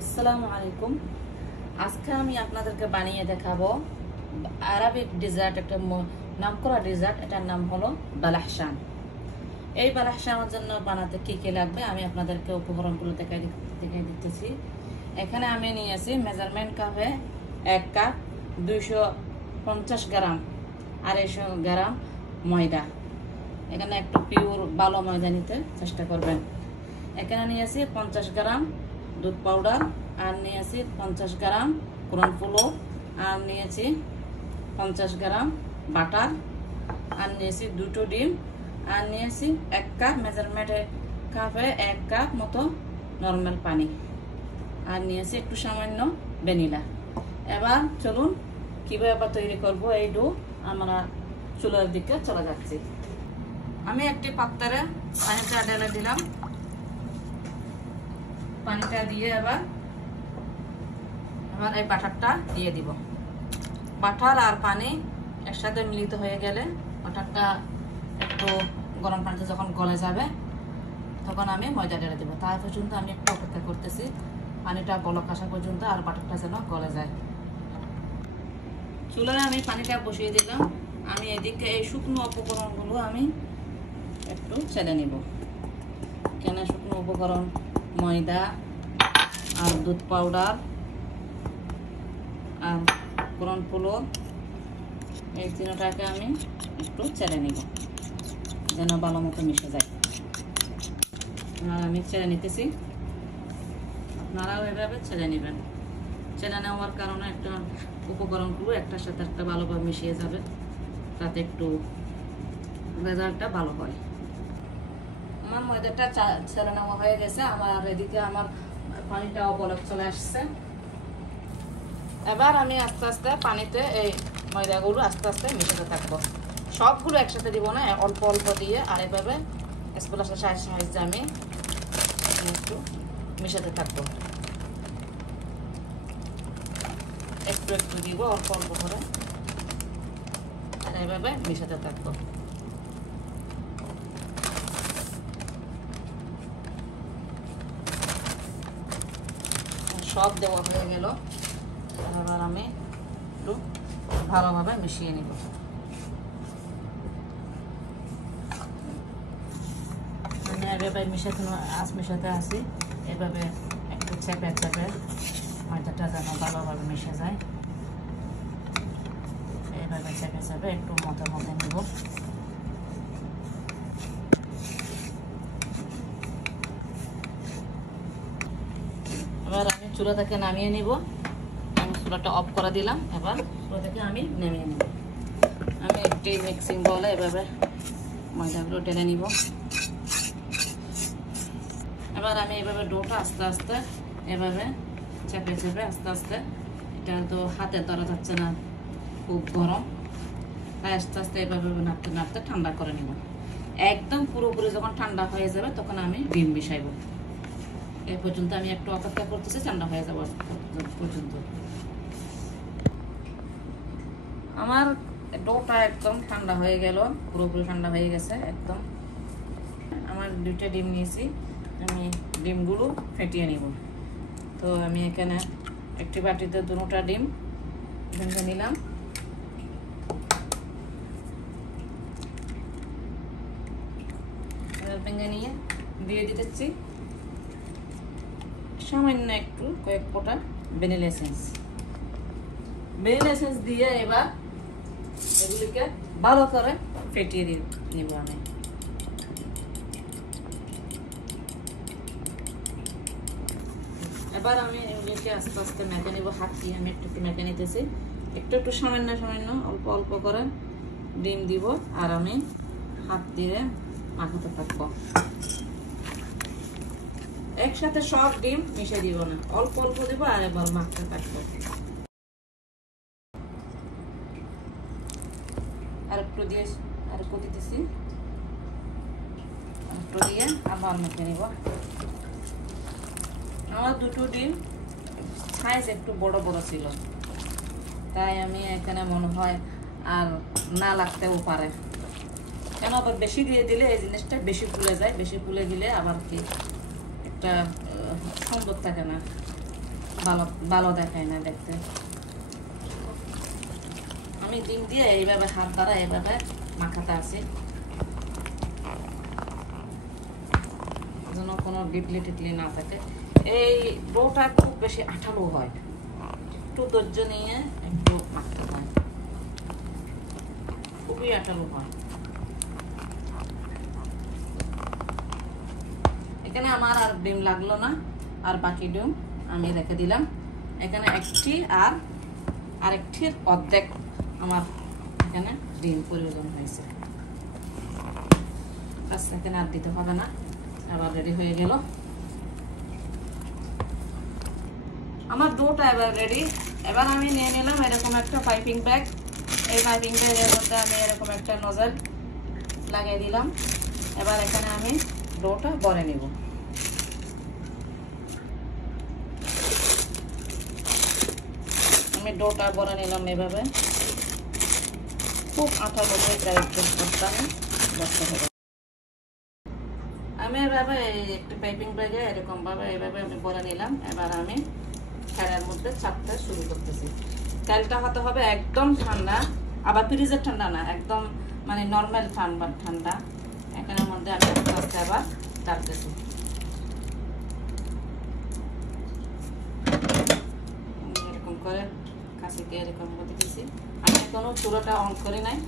আসসালামু আলাইকুম। আজকে আমি আপনাদেরকে বানিয়ে দেখাবো আরবিক ডেজার্ট, একটা নামকরা ডেজার্ট। এটার নাম হলো বালাহশান। এই বালাহশানের জন্য বানাতে কি কি লাগবে আমি আপনাদেরকে উপকরণগুলো দেখাই দিতেছি। এখানে আমি নিয়েছি মেজারমেন্ট কাপে 1 কাপ 250 গ্রাম 250 গ্রাম ময়দা। এখানে একটু পিওর ভালো ময়দা নিতে চেষ্টা করবেন। এখানে নিয়েছি 50 গ্রাম দুধ পাউডার, আর নিয়েছি 50 গ্রাম কর্নফ্লোর, আর নিয়েছি 50 গ্রাম বাটার, আর নিয়েছি 2টো ডিম, আর নিয়েছি 1 কাপ মেজারমেন্টের কাপে 1 কাপ মতো নরমাল পানি, আর নিয়েছি একটু সামান্য ভ্যানিলা। এবার চলুন কিভাবে তৈরি করব এই ডো। আমরা চুলার দিকে চলে যাচ্ছি। আমি একটি পাত্রে পানিটা ঢেলে দিলাম। পানিটা দিয়ে এবার এই বাটারটা দিয়ে দিব। বাটার আর পানি একসাথে মিলিত হয়ে গেলে বাটারটা একটু গরম পানিতে যখন গলে যাবে তখন আমি ময়দা ঢেলে দেবো। তার পর্যন্ত আমি একটু অপেক্ষা করতেছি, পানিটা বলক আসা পর্যন্ত, আর বাটারটা যেন গলে যায়। চুলায় আমি পানিটা বসিয়ে দিলাম। আমি এদিকে এই শুকনো উপকরণগুলো আমি একটু ছেড়ে নিব। কেন শুকনো উপকরণ ময়দা আর দুধ পাউডার আর কর্নফ্লোর, এই তিনটাকে আমি একটু ছেড়ে নিব যেন ভালো মতো মিশে যায়। আর আমি ছেড়ে নিতেছি, আপনারাও এভাবে ছেড়ে নেবেন। ছেড়ে নেওয়ার কারণে একটা উপকরণগুলো একটার সাথে একটা ভালোভাবে মিশিয়ে যাবে, তাতে একটু রেজাল্টটা ভালো হয়। আমার ময়দাটা ছেড়ে নেওয়া হয়ে গেছে। আমার এদিকে আমার পানিটাও বলক চলে আসছে। এবার আমি আস্তে আস্তে পানিতে এই ময়দাগুলো আস্তে আস্তে মিশাতে থাকবো। সবগুলো একসাথে দিব না, অল্প অল্প দিয়ে, আর এভাবে স্প্যাচুলার সাহায্যে আমি একটু মিশাতে থাকবো। একটু একটু দিব অল্প অল্প করে, আর এভাবে মিশাতে থাকবো। সব দেওয়া হয়ে গেল। এবার আমি একটু ভালোভাবে মিশিয়ে নিব। আমি এভাবে মিশাতে আসি। এভাবে একটু চেপে চেপে ময়দাটা যেন ভালোভাবে মিশে যায়, এইভাবে চেপে চেপে একটু মতো মতো নিব। এবার আমি চুলা থেকে নামিয়ে নিব। আমি চুলাটা অফ করে দিলাম। এবার চুলা থেকে আমি নামিয়ে নিব। আমি একটি মিক্সিং বলে এভাবে ময়দাগুলো ঢেলে নিব। এবার আমি এভাবে ডোটা আস্তে আস্তে এভাবে চেপে চেপে আস্তে আস্তে, এটা তো হাতে ধরা যাচ্ছে না, খুব গরম, তাই আস্তে আস্তে এভাবে নাড়তে নাড়তে ঠান্ডা করে নিব। একদম পুরোপুরি যখন ঠান্ডা হয়ে যাবে তখন আমি ডিম মিশাইব। এই পর্যন্ত আমি একটু অপেক্ষা করতেছি ঠান্ডা হয়ে যাওয়ার পর্যন্ত। আমার ডোটা একদম ঠান্ডা হয়ে গেল, পুরোপুরি ঠান্ডা হয়ে গেছে একদম। আমার 2টা ডিম নিয়েছি, আমি ডিমগুলো ফেটিয়ে নিব। তো আমি এখানে একটি বাটিতে 2টা ডিম ভেঙে নিলাম। ভেঙে নিয়ে দিয়ে দিতেছি সামান্য একটু কয়েক ফোঁটা ভ্যানিলা এসেন্স দিয়ে এবার এগুলিকে ভালো করে ফেটিয়ে নিব। আমি এবার আমি এগুলিকে আস্তে আস্তে মেখে নিব। হাত দিয়ে আমি একটু একটু মেখে নিতেছি। একটু একটু সামান্য সামান্য অল্প অল্প করে ডিম দিব, আর আমি হাত দিয়ে মাখাতে থাকবো। একসাথে সব ডিম মিশে দিব না, অল্প অল্প দিব, আর এবার মাখতে থাকবো। আর একটু দিয়ে আর একটু দিতেছি, একটু দিয়ে আবার মেখে নিব। আমার 2টো ডিম সাইজ একটু বড় বড় ছিল, তাই আমি এখানে মনে হয় আর না লাগতেও পারে। কেন আবার বেশি দিয়ে দিলে এই জিনিসটা বেশি ফুলে যায়, বেশি ফুলে দিলে আবার কি একটা সুন্দর থাকে না। ভালো ভালো দেখায় না দেখতে। আমি ডিম দিয়ে এইভাবে হাত দ্বারা এইভাবে মাখাতে আছি, যেন কোনো ডিপলি টিপলি না থাকে। এই ডোটা খুব বেশি আঠালো হয়, একটু ধৈর্য নিয়ে একটু মাখতে হয়, খুবই আঠালো হয়। এখানে আমার আর ডিম লাগলো না, আর বাকি ডিম আমি রেখে দিলাম। এখানে একটি আর আরেকটির অর্ধেক আমার এখানে ডিম প্রয়োজন হয়েছে। আচ্ছা, এখানে আর দিতে হবে না, আবার রেডি হয়ে গেল আমার ডোটা। এবার রেডি। এবার আমি নিয়ে নিলাম এরকম একটা পাইপিং ব্যাগ। এই পাইপিং ব্যাগের মধ্যে আমি এরকম একটা নজল লাগিয়ে দিলাম। এবার এখানে আমি ডোটা ভরে নিব। আমি ডোটা ভরে নিলাম এভাবে, খুব আঠালো হয়ে যায় একটু করতে বসতে হবে। আমি এভাবে একটু পাইপিং ব্যাগে এরকম ভাবে এভাবে আমি ভরে নিলাম। এবার আমি তেলের মধ্যে চাপতে শুরু করতেছি। তেলটা হতে হবে একদম ঠান্ডা, আবার ফ্রিজের ঠান্ডা না, একদম মানে নর্মাল ঠান্ডা। এখানের মধ্যে আমি আস্তে আস্তে আবার ডালতেছি। এরকম করে কাছিকে এরকম করে দিয়েছি। আমি কোনো চুলাটা অন করি নাই।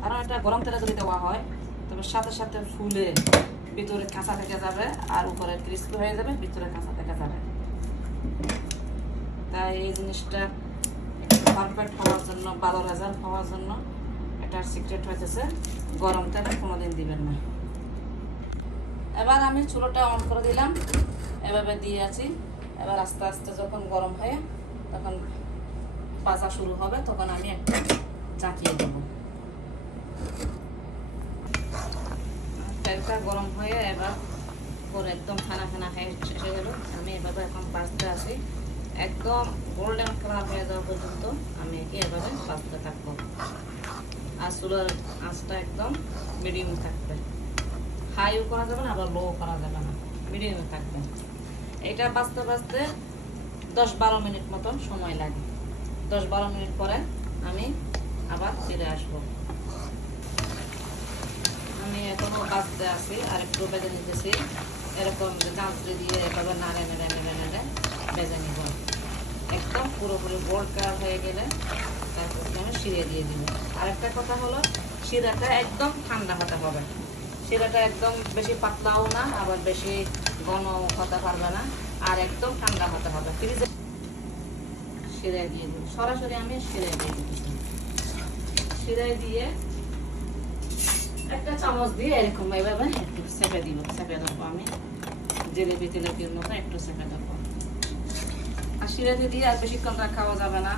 কারণ এটা গরম তেলে যদি দেওয়া হয় তবে সাথে সাথে ফুলে ভিতরে কাঁচা থেকে যাবে, আর উপরে ক্রিস্পি হয়ে যাবে, ভিতরে কাঁচা থেকে যাবে। তাই এই জিনিসটা পারফেক্ট হওয়ার জন্য, ভালো রেজাল্ট হওয়ার জন্য এটার সিক্রেট হইতেছে গরম তেলে কোনোদিন দিবেন না। এবার আমি চুলোটা অন করে দিলাম, এভাবে দিয়ে আছি। এবার আস্তে আস্তে যখন গরম হয় তখন ভাজা শুরু হবে, তখন আমি একটা চাকিয়ে দেবো। তেলটা গরম হয়ে এবার পরে একদম খানা খানা হয়ে এসে গেল। আমি এভাবে এখন ভাজতে আসি, একদম গোল্ডেন কালার হয়ে যাওয়া পর্যন্ত আমি এভাবে ভাজতে থাকবো। আর চুলার আঁচটা একদম মিডিয়াম থাকবে, হাইও করা যাবে না আবার লো করা যাবে না, মিডিয়ামে থাকবে। এটা ভাজতে ভাজতে 10-12 মিনিট মতো সময় লাগে। 10-12 মিনিট পরে আমি আবার ফিরে আসবো। আমি এখনো ভাজতে আসি, আর একটু ভেজে নিতেছি। এরকম চামচি দিয়ে এভাবে নাড়ে নেড়ে নেড়ে নেড়ে ভেজে নিব। একদম পুরোপুরি গোল্ড কালার হয়ে গেলে তারপর আমি শিরে দিয়ে দিব। আর একটা কথা হলো, শিরাটা একদম ঠান্ডা হতে হবে। শিরাটা একদম বেশি পাতলাও না, আবার বেশি ঘন হতে পারবে না, আর একদম ঠান্ডা হতে হবে। ফ্রিজে শিরে দিয়ে দিব, সরাসরি আমি শিরে দিয়ে দিচ্ছি। শিরে দিয়ে একটা চামচ দিয়ে এরকম এইভাবে একটু চেপে দিব, চেপে দেবো। আমি জিলেবি তেলের মতো একটু চেপে দেবো। আর শিরাতে দিয়ে আর বেশিক্ষণ রাখাও যাবে না,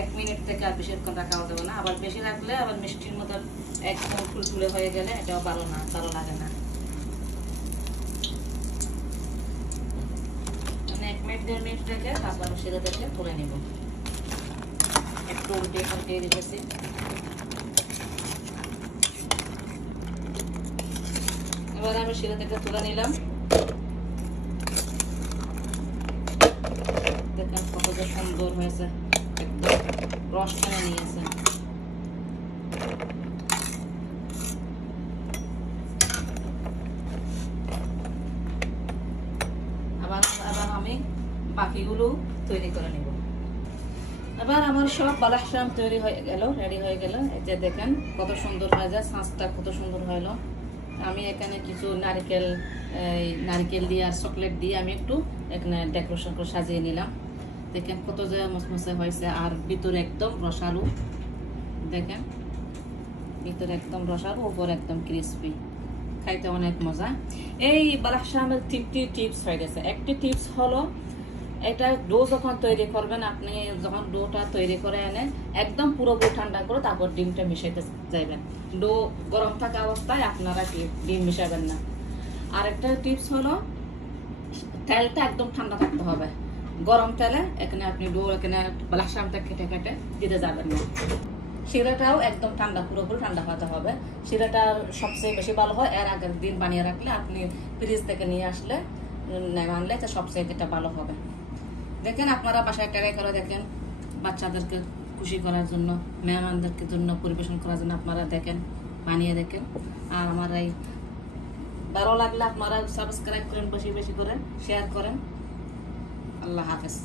1 মিনিট থেকে আর বেশিক্ষণ রাখাও যাবে না। আবার বেশি রাখলে আবার মিষ্টির মতো একদম ফুলফুলে হয়ে গেলে এটাও ভালো না, ভালো লাগে না। মানে 1 মিনিট 1.5 মিনিট রেখে তারপর শিরা থেকে তুলে নিব। একটু উল্টে পাল্টে রেখেছি। এবার আমি শিরা থেকে তুলে নিলাম। দেখেন কত যে সুন্দর হয়েছে, একদম রস টেনে নিয়েছে। আবার আমি বাকিগুলো তৈরি করে নিব। এবার আমার সব বালাহসাম তৈরি হয়ে গেল, রেডি হয়ে গেল। এই যে দেখেন কত সুন্দর হয়ে যায়, ছাঁচটা কত সুন্দর হলো। আমি এখানে কিছু নারকেল দিয়ে আর চকলেট দিয়ে আমি একটু এখানে ডেকোরেশন করে সাজিয়ে নিলাম। দেখেন কত যে মচমচে হয়েছে, আর ভিতরে একদম রসালো। দেখেন ভিতরে একদম রসালো, উপরে একদম ক্রিস্পি, খাইতে অনেক মজা। এই বালাহসামের 3টি টিপস হয়ে গেছে। একটি টিপস হলো, এটা ডো যখন তৈরি করবেন, আপনি যখন ডোটা তৈরি করে এনে একদম পুরোপুরি ঠান্ডা করে তারপর ডিমটা মিশাইতে যাইবেন। ডো গরম থাকা অবস্থায় আপনারা ডিম মিশাবেন না। আর একটা টিপস হলো, তেলটা একদম ঠান্ডা থাকতে হবে। গরম তেলে এখানে আপনি ডো এখানে বালাহসামটা কেটে কেটে দিতে যাবেন না। শিরাটাও একদম ঠান্ডা, পুরোপুরি ঠান্ডা হতে হবে। শিরাটা সবচেয়ে বেশি ভালো হয় এর আগের দিন বানিয়ে রাখলে, আপনি ফ্রিজ থেকে নিয়ে আসলে আনলে তো সবচেয়ে এটা ভালো হবে। দেখেন আপনারা বাসায় ট্রাই করে দেখেন, বাচ্চাদেরকে খুশি করার জন্য, মেহমানদেরকে জন্য পরিবেশন করার জন্য আপনারা দেখেন, বানিয়ে দেখেন। আর আমার এই ভালো লাগলে আপনারা সাবস্ক্রাইব করেন, বেশি বেশি করে শেয়ার করেন। আল্লাহ হাফেজ।